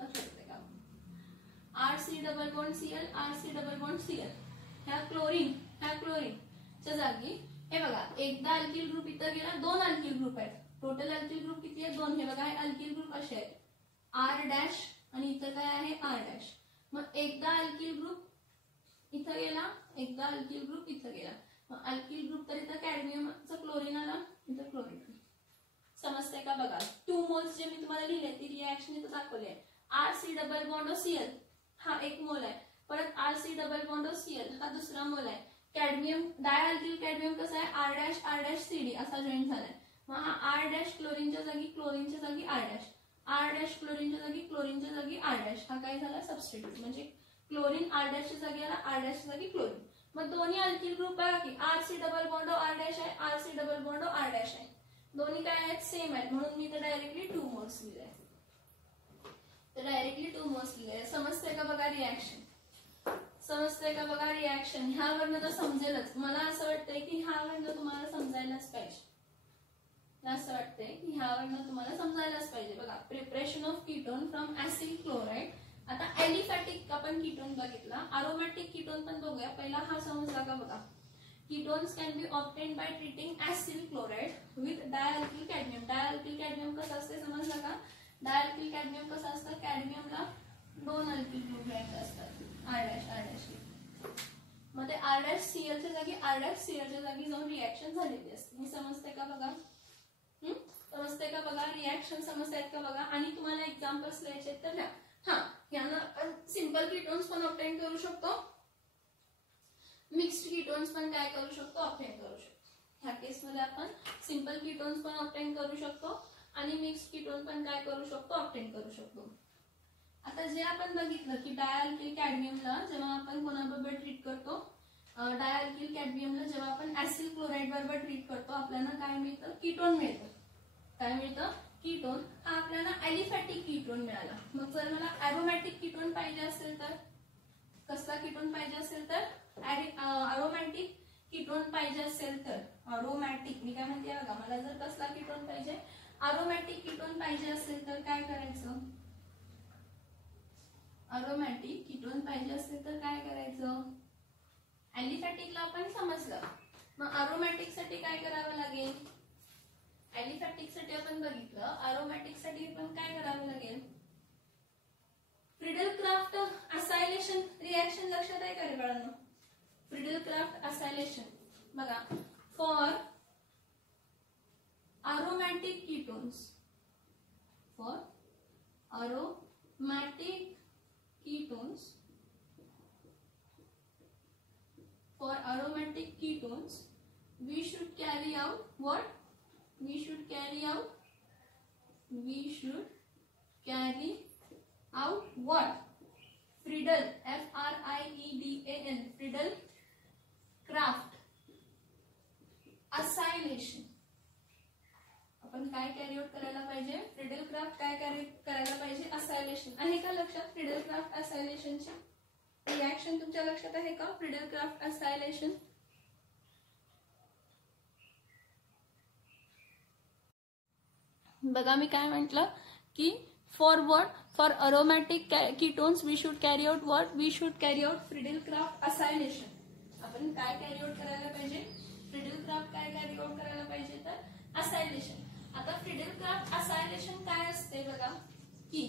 लक्षात येते का RC double bond Cl RC double bond Cl ह्या क्लोरीन च्या जागी हे बघा एकदा अल्किल ग्रुप इथं गेला 2 अल्किल ग्रुप आहेत टोटल अल्किल ग्रुप किती आहे 2. हे बघा हे अल्किल ग्रुप असे आहेत R डॅश आणि इथं काय आहे R डॅश. मग एकदा अल्किल ग्रुप इथं गेला एकदा अल्किल ग्रुप इथं गेला मग अल्किल ग्रुप तर इथं कॅडमियमचा क्लोरीन आला इथं क्लोरीन. समजते का बघा 2 मोल्स जे मी तुम्हाला लिहिले ती रिएक्शन इथं दाखवली आहे. RC डबल बॉन्ड OCl हा एक मोल आहे परत RC डबल बॉन्ड OCl हा दुसरा मोल आहे. कॅडमियम डायअल्किल कॅडमियम कसं आहे R डॅश CD असा जॉईन झालाय. मग हा R डॅश क्लोरीनच्या जागी R डॅश R डॅश क्लोरीनच्या जागी R डॅश हा काय झाला सबस्टिट्यूट म्हणजे क्लोरीन R डॅशच्या जागी आला R डॅशच्या जागी क्लोरीन. मग दोन्ही अल्किल ग्रुप बघा की RC double bond R dash आहे RC double bond R dash आहे दोन्ही काय आहेत सेम आहेत म्हणून मी तर डायरेक्टली 2 मोल्स लिहिले समजते का बघा रिएक्शन समजते का बघा रिएक्शन ह्यावरनं तर समजेलच. मला असं वाटतंय की ह्यावरनं तुम्हाला समजायलाच पाहिजे असं वाटतंय की ह्यावरनं तुम्हाला समजायलाच पाहिजे. बघा preparation of ketone from acid chloride. आता एलिफॅटिक आपण कीटोन बघितला अरोमॅटिक कीटोन पण बघूया. पहिला हा समजला का बघा ketones can be obtained by treating acid chloride with dialkyl cadmium. Dialkyl cadmium कसं असते समजलं का डायअल्किल कॅडमियम कसं असतं कॅडमियमला 2 अल्किल ग्रुप घ्यायचे असतात R डॅश मग ते R डॅश Cl च्या जागी R डॅश Cl च्या जागी जाऊन रिएक्शन झालेली असते. मी समजते का बघा समजते का बघा रिएक्शन समजतायत का बघा. आणि तुम्हाला एक्झाम्पल्स लिहायचे तर लिहा. हा यानं आपण सिंपल कीटोन्स पण ऑब्टेन करू शकतो मिक्स्ड कीटोन्स पण काय करू शकतो ऑब्टेन करू शकतो. ह्या केस मध्ये आपण सिंपल कीटोन्स पण ऑब्टेन करू शकतो आणि मिक्स्ड कीटोन पण काय करू शकतो ऑब्टेन करू शकतो. आता जे आपण बघितलं की डायअल्किल कॅडमियमला जेव्हा आपण कोणाबरोबर ट्रीट करतो डायअल्किल कॅडमियमला जेव्हा आपण ऍसिड क्लोराइड बरोबर ट्रीट करतो आपल्याला काय मिळतं कीटोन मिळतं. काय मिळतं कीटोन हा आपल्याला एलिफॅटिक कीटोन मिळाला. मग जर मला अरोमॅटिक कीटोन पाहिजे असेल तर कसला कीटोन पाहिजे असेल तर अरोमॅटिक कीटोन पाहिजे असेल तर अरोमॅटिक मी काय म्हणते बघा मला जर कसला कीटोन पाहिजे अरोमॅटिक कीटोन पाहिजे असेल तर काय करायचं अरोमॅटिक कीटोन पाहिजे असेल तर काय करायचं एलिफॅटिकला आपण समजलं. मग अरोमॅटिक साठी काय करावं लागेल ॲलिफॅटिक साठी आपण बघितलं, अरोमॅटिक साठी पण काय करावं लागेल, फ्रिडल क्राफ्ट असायलेशन रिएक्शन लक्षात आहे का रे बाळांनो? फ्रिडल क्राफ्ट असायलेशन बघा, for aromatic ketones, for aromatic ketones, for aromatic ketones we should carry out what? We should carry out what? Friedel, F-R-I-E-D-A-L, Friedel Craft Acylation. आपण काय carry out करायला पाहिजे? Friedel Crafts काय करायला पाहिजे? Acylation. आहे का लक्षात फ्रिडल क्राफ्ट असायलेशनची रिएक्शन? तुमच्या लक्षात आहे का फ्रिडल क्राफ्ट असायलेशन? बघा मी काय म्हटलं की for what? For aromatic ketones we should carry out what? We should carry out Friedel Crafts acylation. आपण काय कॅरी आउट करायला पाहिजे? फ्रिडल क्राफ्ट काय कॅरी आउट करायला पाहिजे तर असायलेशन. आता फ्रिडल क्राफ्ट असायलेशन काय असते बघा, की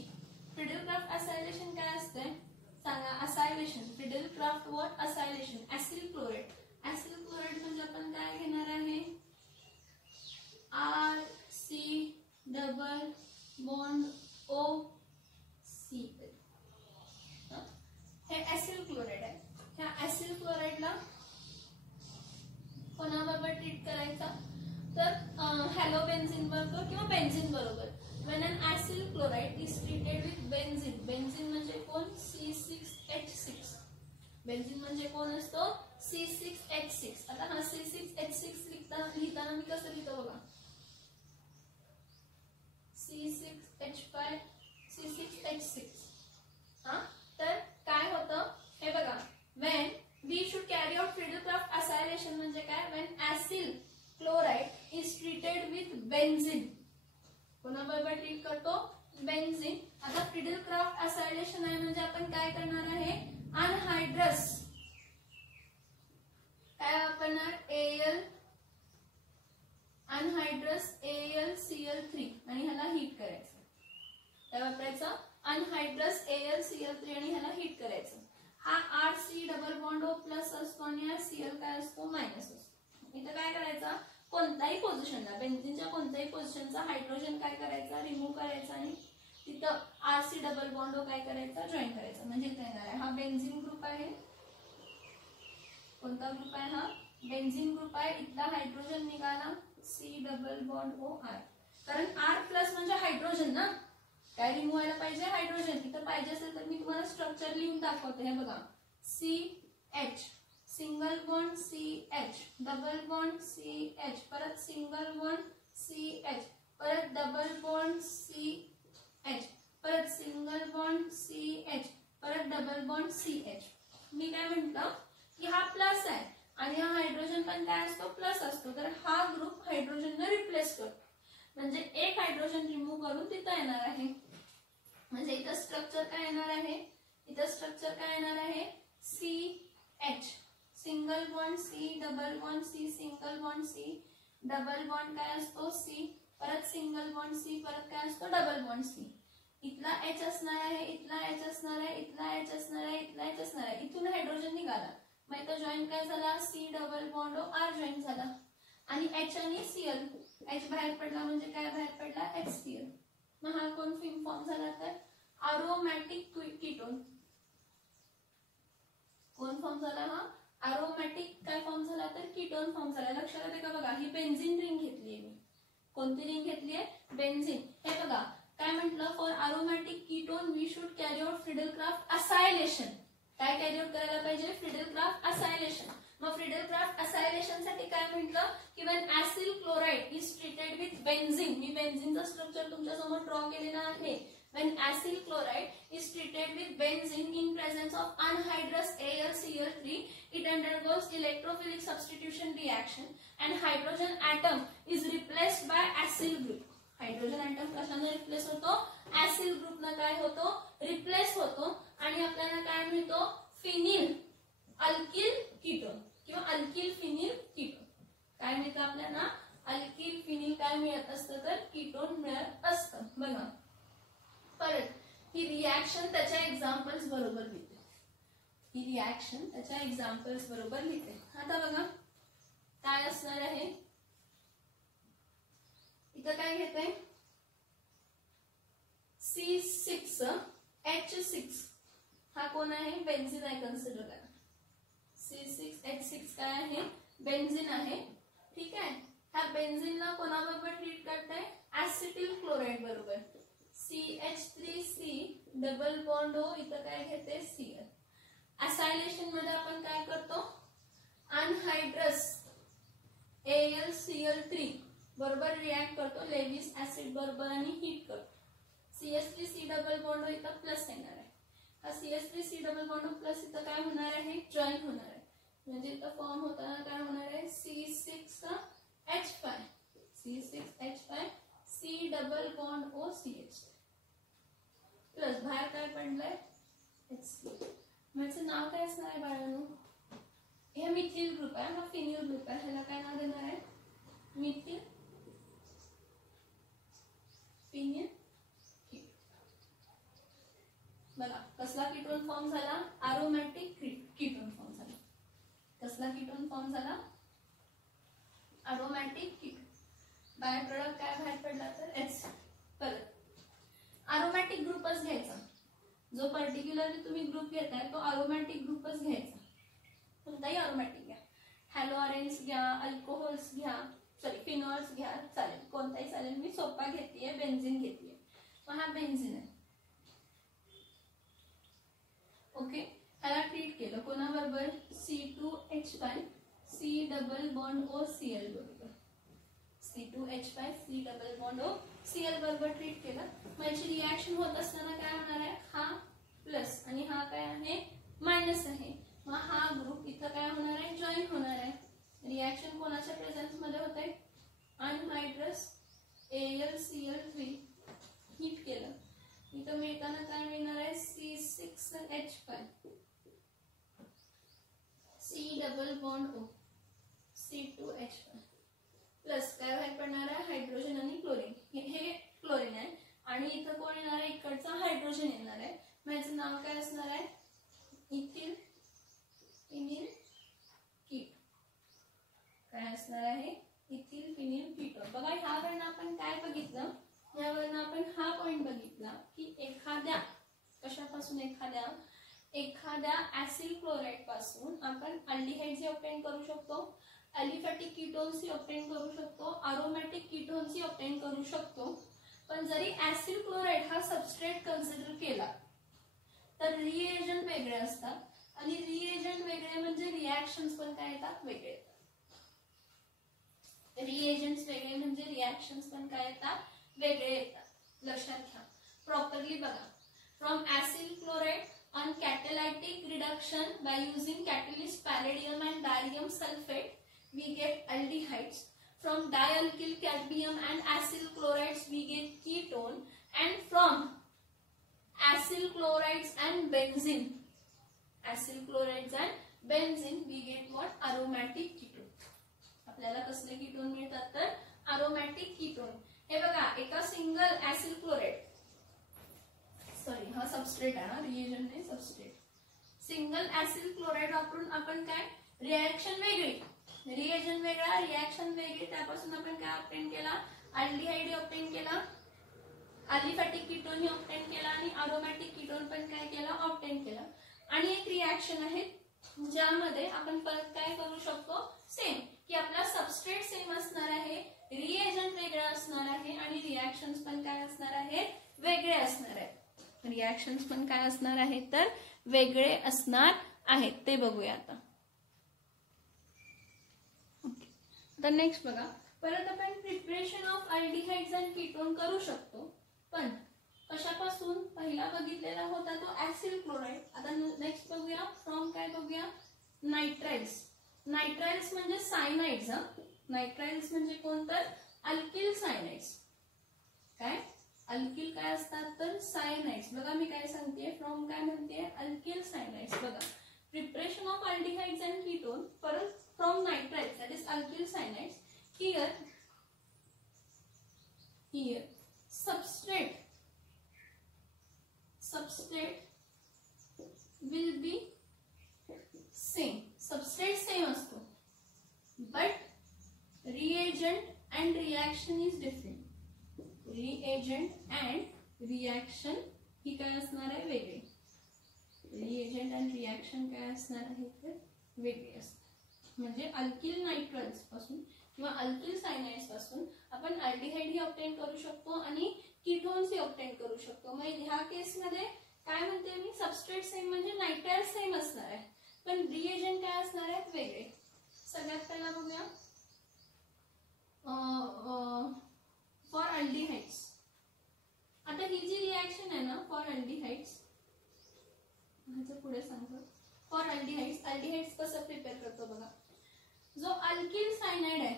फ्रिडल क्राफ्ट असायलेशन काय असते सांगा? Acylation, Friedel Crafts what? Acylation, acyl chloride. Acyl chloride म्हणजे आपण काय घेणार आहे? RC≡OCl. हे ऍसिल क्लोराइड आहे. ह्या ऍसिल क्लोराइडला कोणाबरोबर ट्रीट करायचा तर हॅलोबेन्झीन बरोबर किंवा बेन्झीन बरोबर. when an acyl chloride is treated with benzene, benzene म्हणजे कोण? C6H6. बेन्झीन म्हणजे कोण असतो? C6H6. आता हा C6H6 लिहिताना मी कसं लिहितो बघा, C6H5 C6H6. हा तर काय होतं हे बघा, when we should carry out Friedel Craft acylation म्हणजे काय? when acyl chloride is treated with benzene. कोणाबरोबर ट्रीट करतो? बेन्झीन. आता फ्रिडल क्राफ्ट असायलेशन आहे म्हणजे आपण काय करणार आहे? अनहायड्रस काय वापरणार? अनहायड्रस AlCl3 आणि ह्याला हीट करायचं. काय वापरायचं? अनहायड्रस AlCl3 आणि ह्याला हीट करायचं. हा RC double bond O plus असतो आणि हा Cl काय असतो? मायनस असतो. इथं काय करायचं? कोणत्याही पोझिशनला, बेन्झीनच्या कोणत्याही पोझिशनचा हायड्रोजन काय करायचा? रिमूव्ह करायचा आणि तिथं RC डबल बॉन्ड O काय करायचा? जॉईन करायचा. म्हणजे इथे येणार आहे हा बेन्झीन ग्रुप आहे. कोणता ग्रुप आहे? हा बेन्झीन ग्रुप आहे. इथला हायड्रोजन निघाला C डबल बॉन्ड OR, कारण R प्लस म्हणजे हायड्रोजन ना, काय रिमूव्ह व्हायला पाहिजे? हायड्रोजन. इथं पाहिजे असेल तर मी तुम्हाला स्ट्रक्चर लिहून दाखवते. हे बघा, CH single bond CH, double bond CH, परत सिंगल बॉन्ड CH, परत डबल बॉन्ड CH, परत सिंगल बॉन्ड CH, परत डबल बॉन्ड CH. मी काय म्हटलं की हा प्लस आहे आणि हा हायड्रोजन पण काय असतो? प्लस असतो. तर हा ग्रुप हायड्रोजनने रिप्लेस करतो. म्हणजे एक हायड्रोजन रिमूव्ह करून तिथं येणार आहे. म्हणजे इथं स्ट्रक्चर काय येणार आहे? इथं स्ट्रक्चर काय येणार आहे? CH single bond C, double bond C, single bond C, double bond काय असतो? C, परत सिंगल बॉन्ड C, परत काय असतो? Double bond C. इथला H असणार आहे, इथला H असणार आहे, इथला H असणार आहे, इथला H असणार आहे. इथून हायड्रोजन निघाला, मग इथं जॉईन काय झाला? C double bond O R join झाला आणि H आणि Cl. H बाहेर पडला म्हणजे काय बाहेर पडला? HCl. मग हा कोण फॉर्म झाला तर अरोमॅटिक कीटोन. कोण फॉर्म झाला? हा अरोमॅटिक काय फॉर्म झाला तर कीटोन फॉर्म झाला. लक्षात येते का? बघा, ही बेन्झीन रिंग घेतलीये मी. कोणती रिंग घेतलीये? बेन्झीन. हे बघा काय म्हटलं? For aromatic ketone we should carry out Friedel Crafts acylation. काय कॅरी आउट करायला पाहिजे? Friedel Crafts acylation. मग फ्रिडल क्राफ्ट असायलेशन साठी काय म्हटलं की when acyl chloride is treated with benzene, मी बेन्झीनचं स्ट्रक्चर तुमच्या समोर ड्रॉ केलेलं आहे. when acyl chloride is treated with benzene in presence of anhydrous AlCl3, it undergoes electrophilic substitution reaction and hydrogen atom is replaced by acyl group. Hydrogen atom कशाने replace होतो? ऍसिल ग्रुपने काय होतो? रिप्लेस होतो आणि आपल्याला काय मिळतो? फिनिल अल्किल कीटोन किंवा अल्किल फिनिल कीटोन. काय मिळतं आपल्याला? अल्किल फिनिल काय मिळत असतं तर कीटोन मिळत असतं. बघा परत ही रिॲक्शन त्याच्या एक्झाम्पल्स बरोबर लिहिते. ही रिॲक्शन त्याच्या एक्झाम्पल्स बरोबर लिहिते. आता बघा काय असणार आहे. इथं काय घेते C6H6 हा कोण आहे बेन्झिन आहे कन्सिडर करा. C6H6 काय आहे बेन्झिन आहे. ठीक आहे. ह्या बेन्झिनला कोणाबरोबर ट्रीट करताय ऍसिटिल क्लोराइड बरोबर. CH3C डबल बॉन्ड हो इथं काय घेते Cl. असायलेशन मध्ये आपण काय करतो अनहायड्रस AlCl3 बरोबर रिएक्ट करतो लेविस ऍसिड बरोबर आणि हीट करतो. CH3C डबल बॉन्ड हो इथं प्लस येणार आहे. हा CH3C डबल बॉन्ड प्लस इथं काय होणार आहे जॉईन होणार आहे. म्हणजे इथं फॉर्म होताना काय होणार आहे C6H5 C double bond OCH plus बाहेर काय पडलंय HCl. माझं नाव काय असणार आहे बाळांनो. हे मिथिल ग्रुप आहे हा फिनिल ग्रुप आहे. ह्याला काय नाव देणार आहे मिथिल फिनिल. बघा कसला कीटोन फॉर्म झाला अरोमॅटिक कीटोन फॉर्म झाला. कसला कीटोन फॉर्म झाला अरोमॅटिक कीटोन. बाय प्रोडक्ट काय बाहेर पडला तर H. परत अरोमॅटिक ग्रुपच घ्यायचा. जो पर्टिक्युलरली तुम्ही ग्रुप घेताय तो अरोमॅटिक ग्रुपच घ्यायचा. कोणताही अरोमॅटिक घ्या हॅलो ऑरेंज घ्या अल्कोहोल्स घ्या सॉरी फिनॉल्स घ्या चालेल कोणताही चालेल. मी सोपा घेतेय बेन्झिन घेतेय. मग हा बेन्झिन आहे. ओके ह्याला ट्रीट केलं कोणाबरोबर C2H5 C double bond OCl बरोबर. C2H5 C double bond OCl बरोबर ट्रीट केलं. माझी रिॲक्शन होत असताना काय होणार आहे हा प्लस आणि हा काय आहे मायनस आहे. मग हा ग्रुप इथं काय होणार आहे जॉईन होणार आहे. रिॲक्शन कोणाच्या प्रेझेन्स मध्ये होत आहे अनहायड्रस AlCl3 हीट केलं. इथं मिळताना काय मिळणार आहे C6H5 C double bond O C2H5 plus काय बाहेर पडणार आहे हायड्रोजन आणि क्लोरीन. हे क्लोरीन आहे आणि इथं कोण येणार आहे इकडचा हायड्रोजन येणार आहे. माझं नाव काय असणार आहे इथिल फिनिल कीट. काय असणार आहे इथिल फिनिल कीटोन. बघा ह्यावरून आपण काय बघितलं यावरून आपण हा पॉइंट बघितला की एखाद्या कशापासून एखाद्या ऍसिड क्लोराइड पासून आपण अल्डिहाइड्स ऑब्टेन करू शकतो अलिफॅटिक कीटोन्स ऑब्टेन करू शकतो अरोमॅटिक कीटोन्स ऑब्टेन करू शकतो. पण जरी ऍसिड क्लोराइड हा सबस्ट्रेट कन्सिडर केला तर रिएजंट वेगळे असतात आणि रिएजंट वेगळे म्हणजे रिॲक्शन्स पण काय येतात वेगळे येतात. रिएजंट्स वेगळे म्हणजे रिॲक्शन्स पण काय येतात वेगळे येतात. लक्षात घ्या प्रॉपरली बघा. From acid chloride on catalytic reduction by using catalyst palladium and barium sulphate we get aldehydes. From dialkyl cadmium and acyl chlorides we get ketone, and from acyl chlorides and benzene we get what aromatic ketone. आपल्याला कसले ketone मिळतात तर aromatic ketone. हे बघा एका single acid chloride sorry हा substrate आहे ना रिएजंट नाही सबस्ट्रेट. सिंगल ऍसिड क्लोराइड वापरून आपण काय रिएक्शन वेगळी रिएजंट वेगळा रिएक्शन वेगळी त्यापासून आपण काय ऑब्टेन केला अल्डिहाइड ऑब्टेन केला अलिफॅटिक कीटोन ऑब्टेन केला आणि अरोमॅटिक कीटोन पण काय केला ऑब्टेन केला. आणि एक रिएक्शन आहे ज्यामध्ये आपण परत काय करू शकतो सेम की आपला सबस्ट्रेट सेम असणार आहे रिएजंट वेगळा असणार आहे आणि रिएक्शन्स पण काय असणार आहेत वेगळे असणार आहेत. रिएक्शन्स पण काय असणार आहेत तर वेगळे असणार आहेत ते बघूया आता. तर नेक्स्ट बघा परत आपण preparation of aldehydes and ketone करू शकतो पण कशापासून पहिला बघितलेला होता तो ऍसिड क्लोराइड. आता नेक्स्ट बघूया फ्रॉम काय बघूया नायट्राइल्स. नायट्राइल्स म्हणजे सायनाइड्स. नायट्राइल्स म्हणजे कोणतं अल्किल सायनाइड्स. काय अल्किल काय असतात तर सायनाइड्स. बघा मी काय सांगते फ्रॉम काय म्हणते अल्किल सायनाइड्स. बघा preparation of aldehydes and ketone परत from nitriles that is alkyl cyanides. Here here substrate will be same, substrate same असतो, but reagent and reaction is different. reagent and reaction ही काय असणार आहे, वेगळी. reagent and reaction काय असणार आहे तर वेगळी असणार. म्हणजे अल्किल नायट्राइड्स पासून किंवा अल्किल सायनाइड्स पासून आपण अल्डिहाइड ही ऑब्टेन करू शकतो आणि कीटोन्स ही ऑब्टेन करू शकतो. मग ह्या केस मध्ये काय म्हणते मी, सबस्ट्रेट सेम म्हणजे नायट्राइड सेम असणार आहे, पण रिएजंट काय असणार आहेत वेगळे. सगळ्यात पहिला बघूया फॉर अल्डिहाइड्स. आता ही जी रिएक्शन आहे ना फॉर अल्डिहाइड्स, ह्याचं पुढे सांगतो. फॉर अल्डिहाइड्स कसं प्रिपेअर करतो बघा. जो अल्किल सायनाइड आहे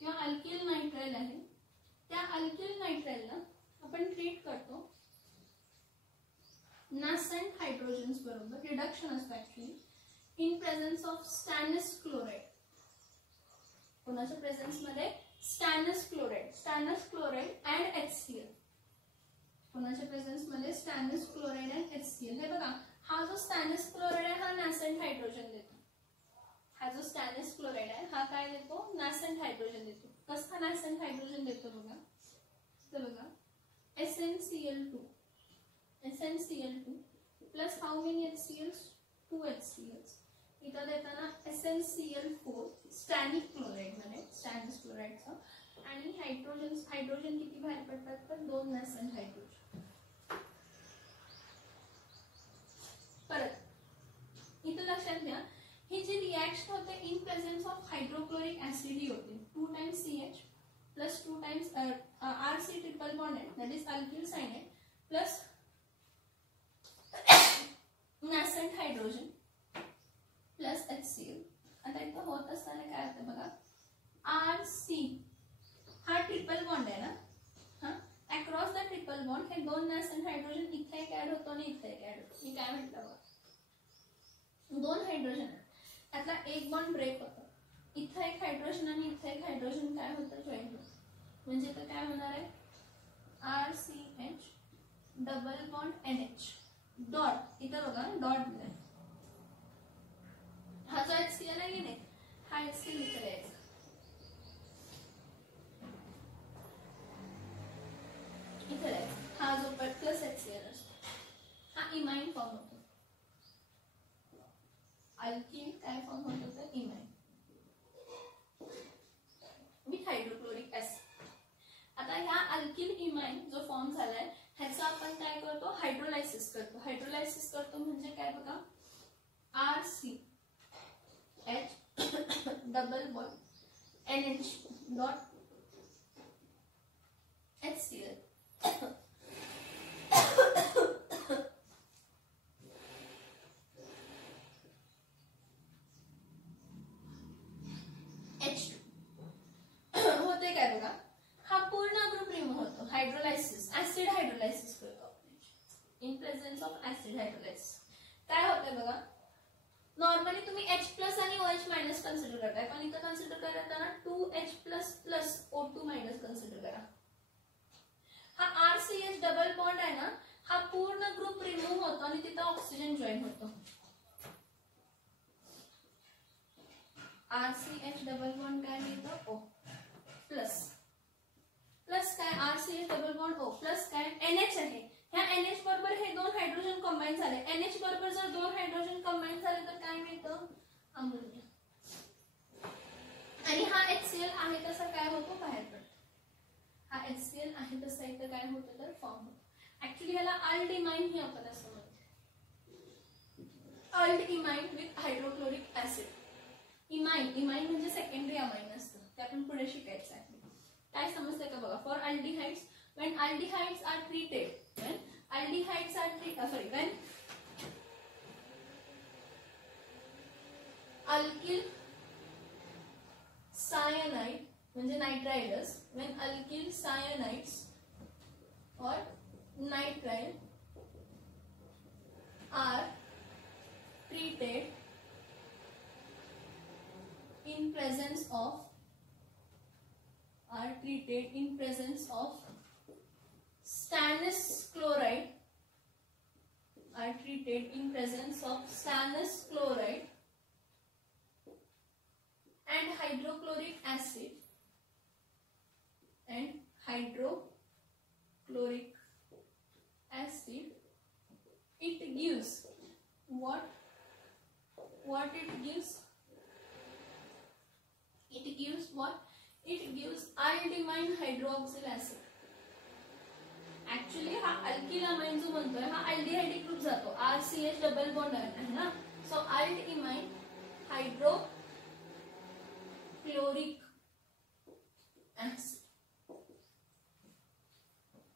किंवा अल्किल नायट्राइल आहे, त्या अल्किल नायट्राइलला आपण ट्रीट करतो नासेंट हायड्रोजन्स बरोबर. रिडक्शन असतं actually in presence of stannous chloride. कोणाच्या प्रेझेन्स मध्ये, स्टॅनस क्लोराइड अँड HCl. कोणाच्या प्रेझेन्स मध्ये, स्टॅनस क्लोराइड अँड HCl. हे बघा, हा जो स्टॅनस क्लोराइड आहे हा नासेंट हायड्रोजन देतो. हा जो स्टॅनस क्लोराइड आहे हा काय देतो, नासेंट हायड्रोजन देतो. कसा नासेंट हायड्रोजन देतो बघा, तर बघा SnCl2 plus how many HCls, 2 HCls. इथं देताना SnCl4 स्टॅनिक क्लोराइड मध्ये, स्टॅनस क्लोराइडचं, आणि हायड्रोजन किती बाहेर पडतात तर 2 नासेंट हायड्रोजन. परत इथं लक्षात घ्या, ही जी रिएक्शन होते in presence of hydrochloric acid ही होते. 2 times CH plus 2 times RC triple bond आहे, that is alkyl cyanide plus nascent hydrogen plus HCl. आता इथं होत असताना काय होतं बघा, RC हा ट्रिपल बॉन्ड आहे ना, हा अक्रॉस द ट्रिपल बॉन्ड हे 2 नासेंट हायड्रोजन इथे एक ऍड होतो आणि इथे एक ऍड होतो. मी काय म्हटलं बघा, 2 हायड्रोजन त्यातला एक बॉन्ड ब्रेक होतो, इथं एक हायड्रोजन आणि इथे एक हायड्रोजन काय होतं, जॉईन होतं. म्हणजे तर काय होणार आहे, RCH double bond NH dot. इथं बघा डॉट दिलाय, हा जो HCl आहे की नाही, हा HCl इथे द्यायचा. इथे द्यायचा, हा जो प्लस HCl असतो हा इमाइन फॉर्म होतो. अल्किल काय फॉर्म होतो तर इमाइन विथ हायड्रोक्लोरिक ऍसिड. आता ह्या अल्किल इमाइन जो फॉर्म झालाय ह्याचा आपण काय करतो, हायड्रोलायसिस करतो. हायड्रोलायसिस करतो म्हणजे काय बघा, RCH double bond NH dot HCl. होते काय बघा, हा पूर्ण ग्रुप रिमूव्ह होतो. हायड्रोलायसिस, ऍसिड हायड्रोलायसिस करतो in presence of acid hydrolysis. काय होतंय बघा, नॉर्मली तुम्ही H प्लस आणि OH मायनस कन्सिडर करताय, पण इथं कन्सिडर करताना 2H plus plus O2 minus consider करा. हा RCH डबल बॉन्ड आहे ना, हा पूर्ण ग्रुप रिमूव्ह होतो आणि तिथं ऑक्सिजन जॉईन होतो. RCH डबल बॉन्ड काय मिळतं, O प्लस प्लस काय, RCH double bond O plus काय NH आहे. ह्या NH बरोबर हे 2 हायड्रोजन कंबाईन झाले. NH बरोबर जर 2 हायड्रोजन कंबाईन झाले तर काय मिळतं, अमोनिया. आणि हा HCl आहे तसा काय होतो, बाहेर पडतो. हा HCl आहे तसा इथं काय होतं तर फॉर्म होतो. ऍक्च्युली ह्याला अल्डिमाइन ही आपण असं म्हणतो, अल्डिमाइन विथ हायड्रोक्लोरिक ऍसिड. इमाइन म्हणजे सेकंडरी अमाइन असतं, ते आपण पुढे शिकायचं आहे. काय समजतंय का बघा, for aldehydes, when aldehydes are treated, when alkyl cyanide म्हणजे नायट्राइडस, when alkyl cyanides or nitrile are treated in presence of treated in presence of stannous chloride, are treated in presence of stannous chloride and hydrochloric acid and hydrochloric acid, it gives what it gives? It gives what? It gives aldimine hydroxyl acid. Actually हा alkyl amine जो म्हणतोय हा aldehydic group जातो, RCH double bond आहे ना, so अल्डिमाइन hydrochloric acid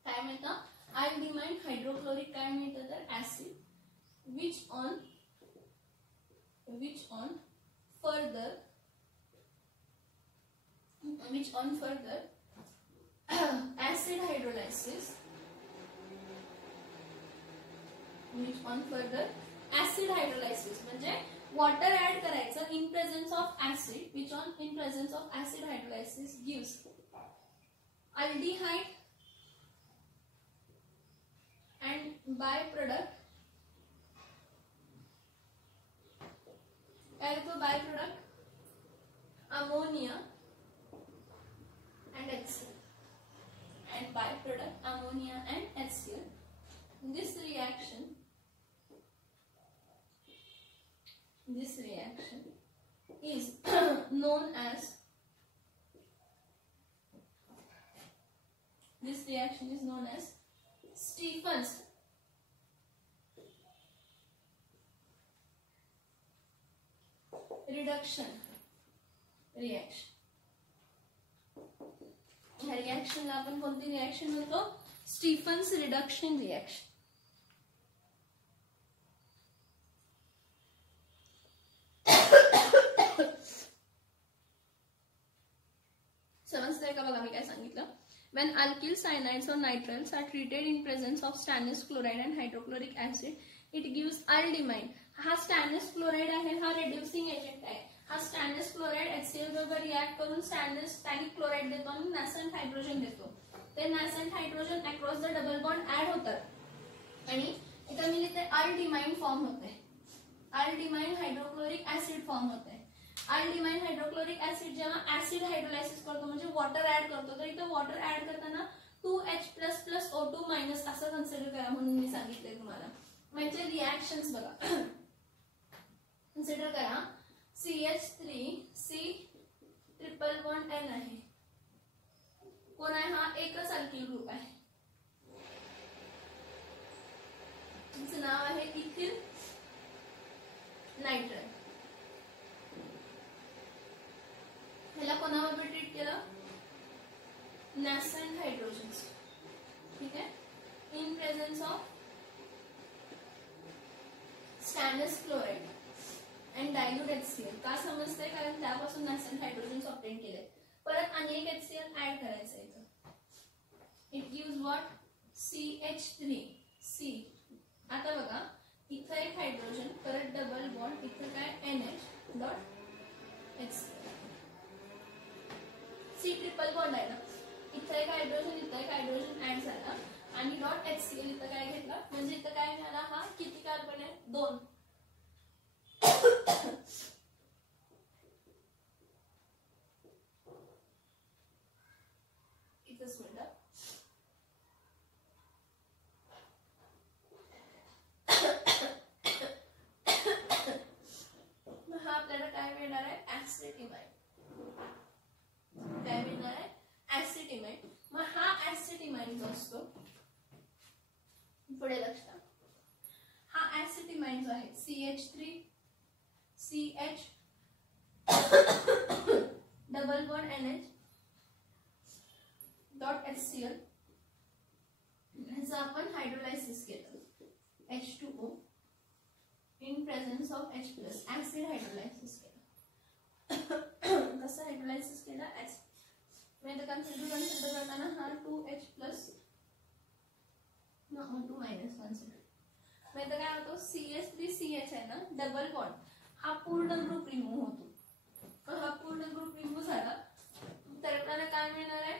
काय मिळतं? अल्डिमाइन hydrochloric काय मिळतं तर acid which on further acid hydrolysis म्हणजे वॉटर ऍड करायचं in presence of acid, which on in presence of acid hydrolysis gives aldehyde and byproduct ammonia and HCl, and byproduct ammonia and HCl. This reaction is known as Stephen's reduction reaction. ह्या रिएक्शनला आपण कोणती reaction म्हणतो? Stephens reduction reaction. समजतंय का? बघा मी काय सांगितलं. When alkyl cyanides or nitriles are treated in presence of stannous chloride and hydrochloric acid, it gives aldimine. हा stannous chloride आहे, हा reducing agent आहे. हा stannous chloride HCl बरोबर रिएक्ट करून stannous chloride देतो आणि nascent हायड्रोजन देतो. ते nascent hydrogen across the double bond add होतात आणि इथे मी लिहिते aldimine फॉर्म होते. aldimine हायड्रोक्लोरिक ऍसिड फॉर्म होते. aldimine हायड्रोक्लोरिक ऍसिड जेव्हा ऍसिड हायड्रोलायसिस करतो म्हणजे वॉटर ऍड करतो, तर इथे वॉटर ऍड करताना 2H++O2- असं कन्सिडर करा म्हणून मी सांगितले तुम्हाला. म्हणजे रिएक्शन्स बघा, कन्सिडर करा. CH3C ट्रिपल बॉन्ड N आहे. कोण आहे? हा एकच अल्किल ग्रुप आहे. तिचं नाव आहे इथिल नायट्राइल. ह्याला कोणाबरोबर ट्रीट केलं? Nascent hydrogens. ठीक आहे, in presence of stannous chloride and dilute HCl. का समजतंय? कारण त्यापासून नॅसेंट हायड्रोजन्स ऑब्टेन केले. परत आणि एक HCl ऍड करायचं इथं. It gives what? CH3C. आता बघा इथं एक हायड्रोजन, परत डबल बॉन्ड, इथं काय NH.HCl. C ट्रिपल बॉन्ड आहे ना, इथं एक हायड्रोजन, इथं एक हायड्रोजन ऍड झाला आणि .HCl इथं काय घेतला म्हणजे इथं काय मिळाला? हा किती कार्बन आहे? 2. इथंच मिळतं. हा आपल्याला काय मिळणार आहे? ऍसिटिमाइन. काय मिळणार आहे? ऍसिटिमाइन. मग हा ऍसिटिमाइन जो असतो, पुढे लक्षात, हा ऍसिटिमाइन जो आहे CH3CH डबल बॉन्ड NH.HCl, ह्याचं आपण हायड्रोलायसिस केलं H2O in presence of H+, acid hydrolysis केलं. कसं हायड्रोलायसिस केलं? ऍसिड. म्हणजे कन्सिडर करताना हा 2H+, 2- कन्सिडर. म्हणजे काय होतो? CH3CH आहे ना, डबल बॉन्ड, हा पूर्ण ग्रुप रिमूव्ह होतो. हा पूर्ण ग्रुप रिमूव्ह झाला तर आपल्याला काय मिळणार आहे?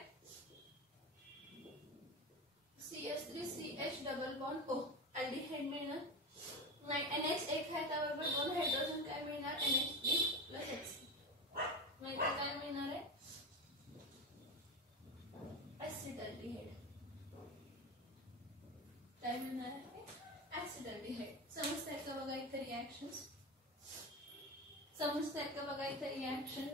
समजतायत का बघा इथं रिॲक्शन.